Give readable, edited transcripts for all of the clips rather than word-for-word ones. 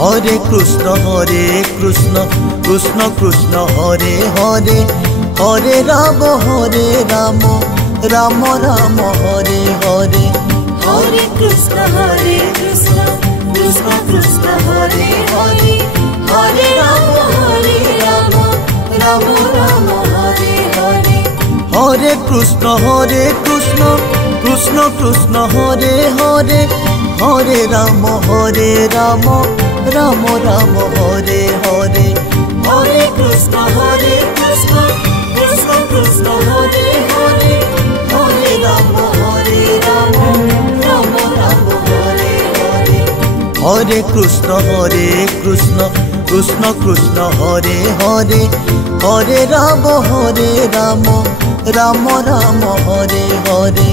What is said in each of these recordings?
Hare Krishna Krishna Krishna Hare Hare Hare Ram Ram Ram Hare Hare Hare Krishna Krishna Krishna Hare Hare Hare Ram Ram Ram Hare Hare Hare Krishna Krishna Krishna Hare Hare Hare Ram Ram Ram Hare Hare Hare Krishna Krishna Krishna Hare Hare Hare Ram Ram Ram Hare Hare Hare Krishna Krishna Krishna Hare Hare Hare Ram Ram Ram Hare Hare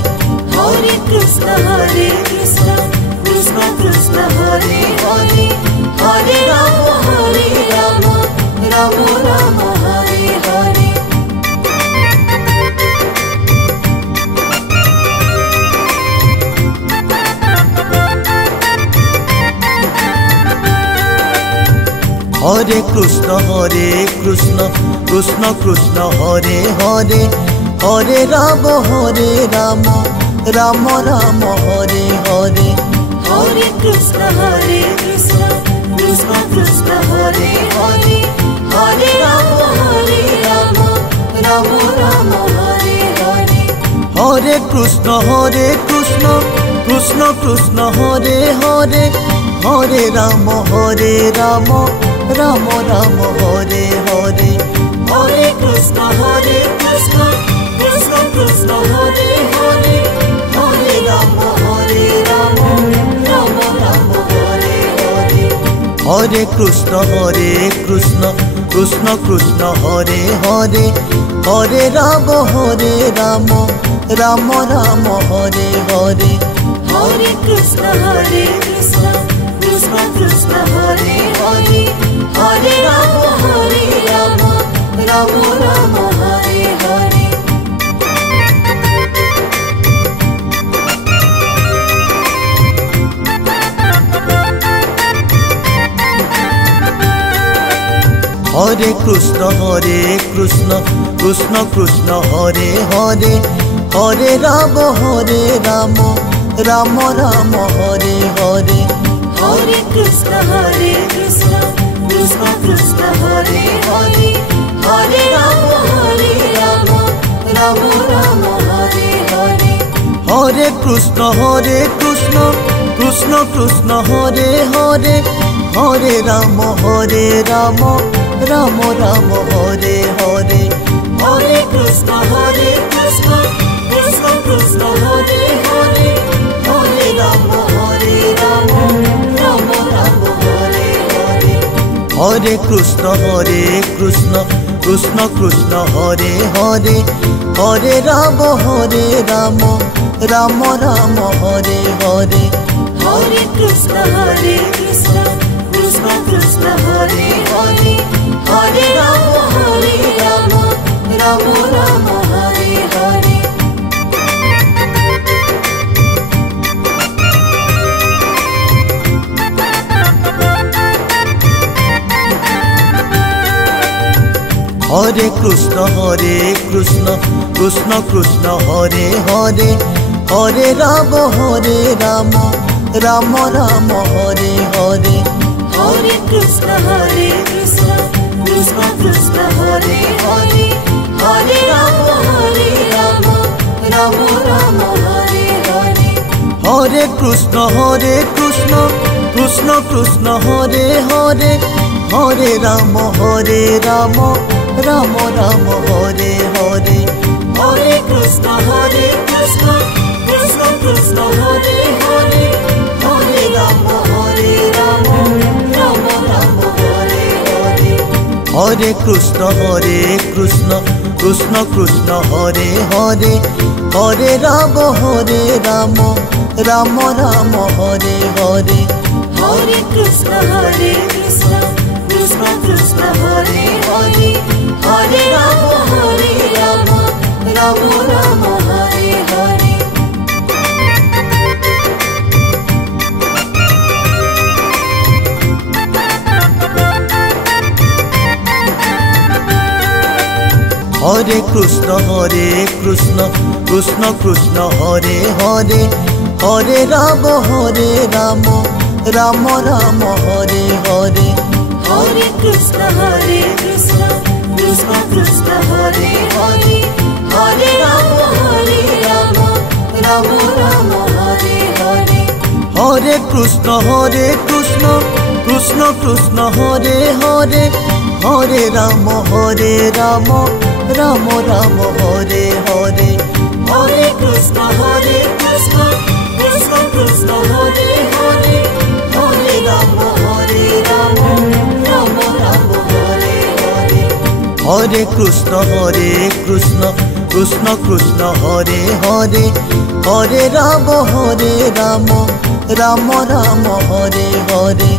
Hare Krishna Krishna Krishna Hare Hare Hare Ram Ram Hare Hare Hare Krishna Krishna Krishna Hare Hare Hare Ram Ram Ram Hare Hare Hare Krishna Krishna Krishna Hare Hare Hare Ram Ram Hare Hare Hare Krishna Krishna Krishna Hare Hare Hare Ram Ram Ram Hare Hare Hare Krishna Krishna Krishna Hare Hare Hare Ram Ram Hare Hare Hare Krishna Krishna Krishna Hare Hare Hare Ram Ram Hare Hare Hare Krishna Krishna Krishna Hare Hare Hare Ram Ram Hare Hare Hare Krishna Krishna Krishna Hare Hare Hare Ram Ram Hare Hare Hare Krishna Krishna Krishna Hare Hare Hare Ram Ram Hare Hare Hare Krishna Krishna Krishna Hare Hare Hare Ram Ram Hare Hare Hare Krishna Krishna Krishna Hare Hare Hare Ram Ram Hare Hare Hare Krishna Krishna Krishna Hare Hare Hare Ram Ram Hare Hare Hare Krishna Krishna Krishna Hare Hare Hare Ram Ram Hare Hare Hare Krishna Krishna Krishna Hare Hare Hare Ram Ram Hare Hare Hare Krishna Krishna Krishna Hare Hare Hare Ram Ram Hare Hare Hare Krishna Krishna Krishna Hare Hare Hare Ram Ram Hare Hare Hare Krishna Krishna Krishna Hare Hare Hare Ram Ram Hare Hare Hare Krishna Krishna Krishna Hare Hare Hare Ram Ram Hare Hare Hare Krishna Krishna Krishna Hare Hare Hare Ram Ram Hare Hare Hare Krishna Krishna Krishna Hare Hare Hare Ram Ram Ram Hare Hare Hare Krishna Krishna Krishna Hare Hare Hare Ram Ram Ram Hare Hare Hare Krishna Krishna Krishna Hare Hare Hare Ram Ram Ram Hare Hare Hare Krishna Krishna Krishna Hare Hare Hare Ram Ram Ram Hare Hare Hare Krishna Krishna Krishna Hare Hare Hare Ram Ram Ram Hare Hare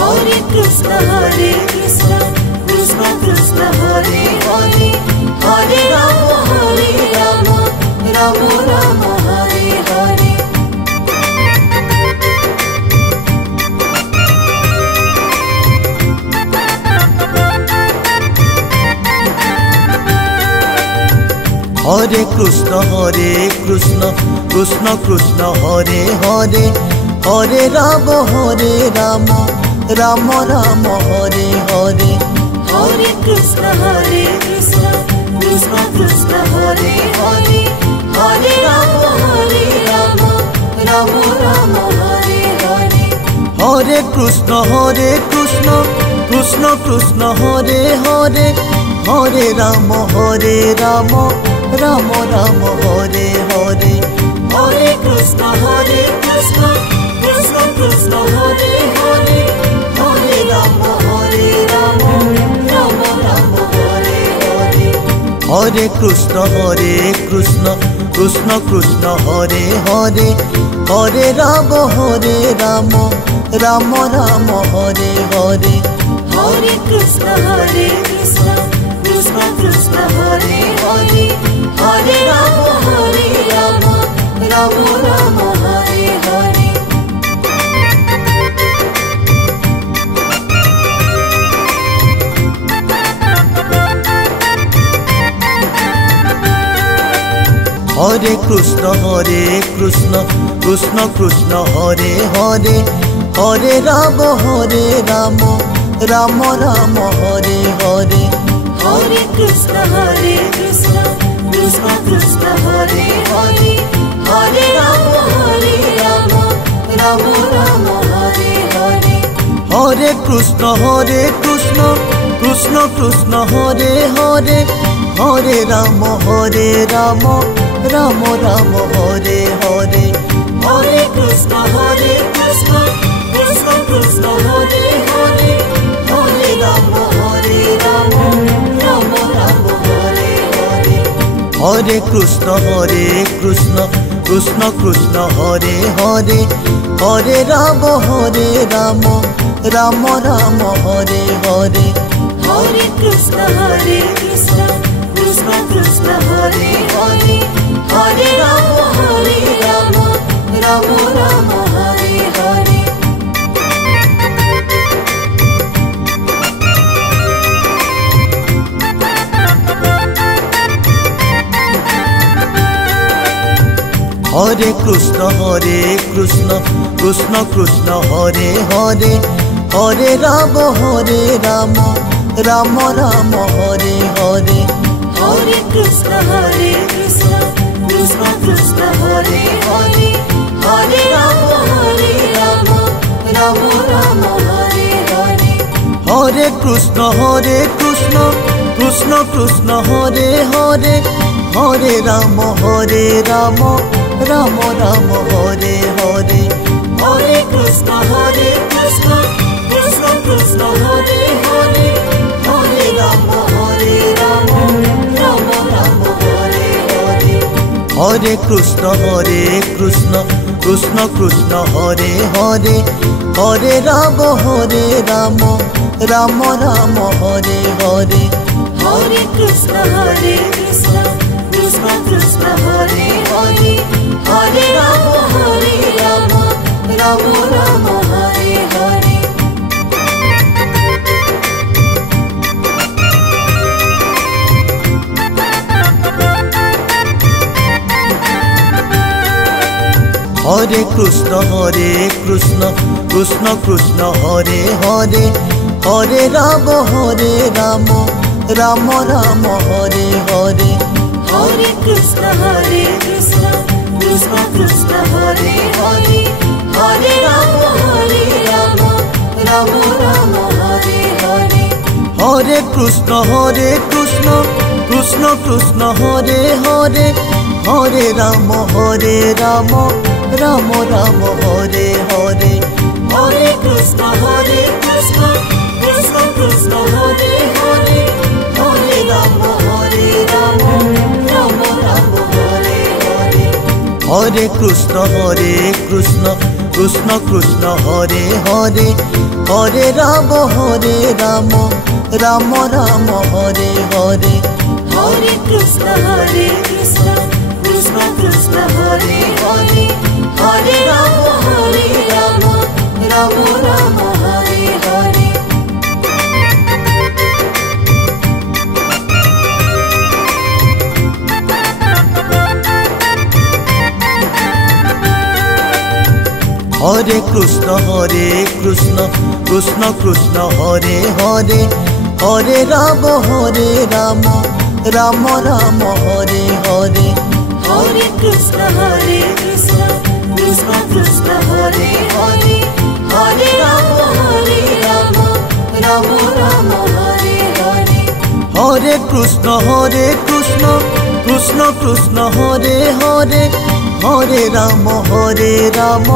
Hare Krishna Krishna Krishna Hare Hare Hare Ram Ram Ram Hare Hare Hare Krishna Krishna Krishna Hare Hare Hare Ram Ram Ram Hare Hare Hare Krishna Krishna Krishna Hare Hare Hare Ram Ram Ram Hare Hare Hare Krishna Krishna Krishna Hare Hare Hare Ram Ram Ram Hare Hare Hare Krishna Krishna Krishna Hare Hare Hare Ram Ram Ram Hare Hare Hare Krishna Krishna Krishna Hare Hare Hare Ram Ram Ram Hare Hare Hare Krishna Krishna Krishna Hare Hare Hare Ram Ram Hare Hare Hare Krishna Krishna Krishna Hare Hare Hare Ram Ram Ram Hare Hare Hare Krishna Krishna Krishna Hare Hare Hare Ram Ram Hare Hare Hare Krishna Krishna Krishna Hare Hare Hare Ram Ram Ram Hare Hare Hare Krishna Krishna Krishna Hare Hare Hare Ram Ram Hare Hare Hare Krishna Krishna Krishna Hare Hare Hare Ram Ram Ram Hare Hare Hare Krishna Krishna Krishna Hare Hare Hare Ram Ram Hare Hare Hare Krishna Krishna Krishna Hare Hare Hare Ram Ram Ram Hare Hare Hare Krishna Krishna Krishna Hare Hare Hare Ram Ram Hare Hare Hare Krishna Krishna Krishna Hare Hare Hare Ram Ram Ram Hare Hare Hare Krishna Krishna Krishna Hare Hare Hare Ram Ram Hare Hare Hare Krishna Krishna Krishna Hare Hare Hare Ram Ram Ram Hare Hare Hare Krishna Krishna Krishna Hare Hare Hare Ram Ram Hare Hare Hare Krishna Krishna Krishna Hare Hare Hare Ram Ram Ram Ram Hare Hare Hare Krishna Krishna Krishna Hare Hare Hare Ram Ram Ram Hare Hare Hare Krishna Krishna Krishna Hare Hare Hare Ram Ram Ram Ram Hare Hare Hare Krishna Krishna Krishna Hare Hare Hare Ram Ram Ram Hare Hare Hare Krishna Krishna Krishna Hare Hare Hare Ram Ram Ram Hare Hare Hare Krishna Krishna Krishna Hare Hare Hare Ram Ram Ram Hare Hare Hare Krishna Krishna Krishna Hare Hare Hare Ram Ram Ram Hare Hare Hare Krishna Krishna Krishna Hare Hare Hare Ram Ram Ram Hare Hare Hare Krishna Krishna Krishna Hare Hare Hare Ram Ram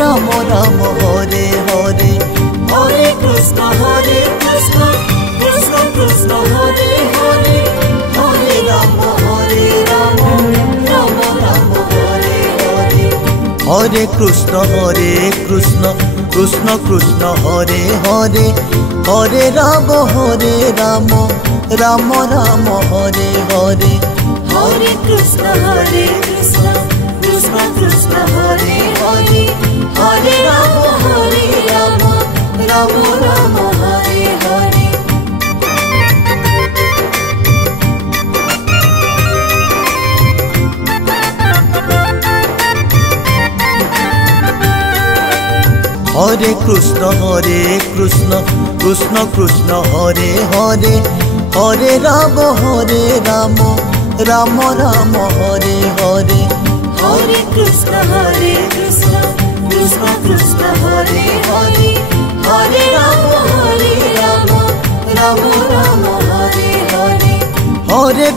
Ram Ram Hare Hare Hare Krishna Krishna Krishna Hare Hare Hare Ram Ram Ram Hare Hare Hare Krishna Krishna Krishna Hare Hare Hare Ram Ram Ram Ram Hare Hare Hare Krishna Krishna Krishna Hare Hare Hare Ram Ram Ram Hare Hare Hare Krishna Krishna Krishna Hare Hare Hare Ram Ram Ram Hare Hare Hare Krishna Krishna Hare Hare Hare Ram Ram Hare Hare Hare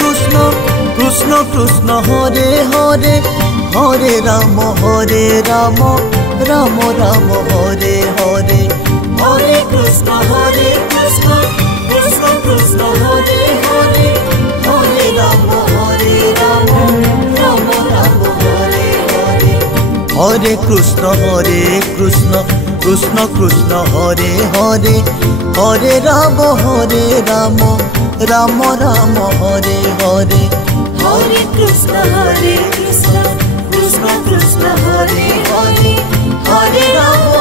Krishna Krishna Krishna Hare Hare Hare Ram Ram Ram Hare Hare Hare Krishna Krishna Hare Hare Hare Ram Ram Ram Hare Hare Hare Krishna Krishna Krishna Hare Hare Hare Ram Ram Ram Hare Hare Hare Krishna Krishna Hare Hare Hare Ram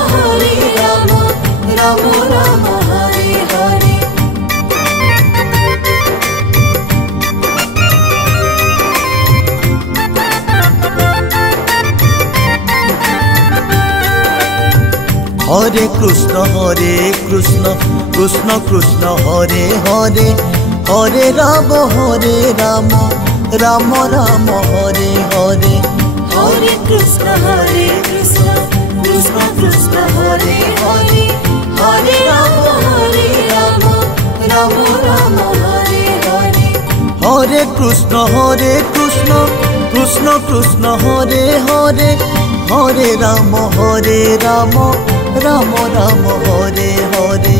Ram Hare Hare Hare Krishna Krishna Hare Hare Hare Ram Ram Ram Hare Hare Hare Krishna Krishna Hare Hare Hare Ram Ram Hare Hare Hare Krishna Krishna Hare Hare Hare Ram Ram Ram Hare Hare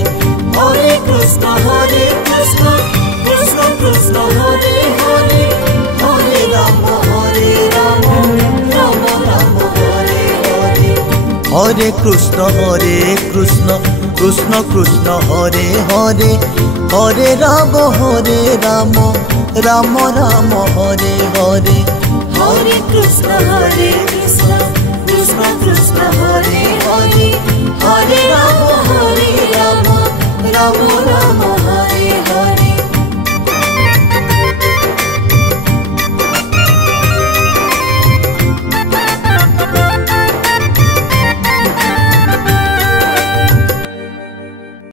Hare Krishna Krishna Hare Hare Hare Ram Ram Ram Hare Hare Hare Krishna Krishna Hare Hare Hare Ram Ram Ram Hare Hare Hare Krishna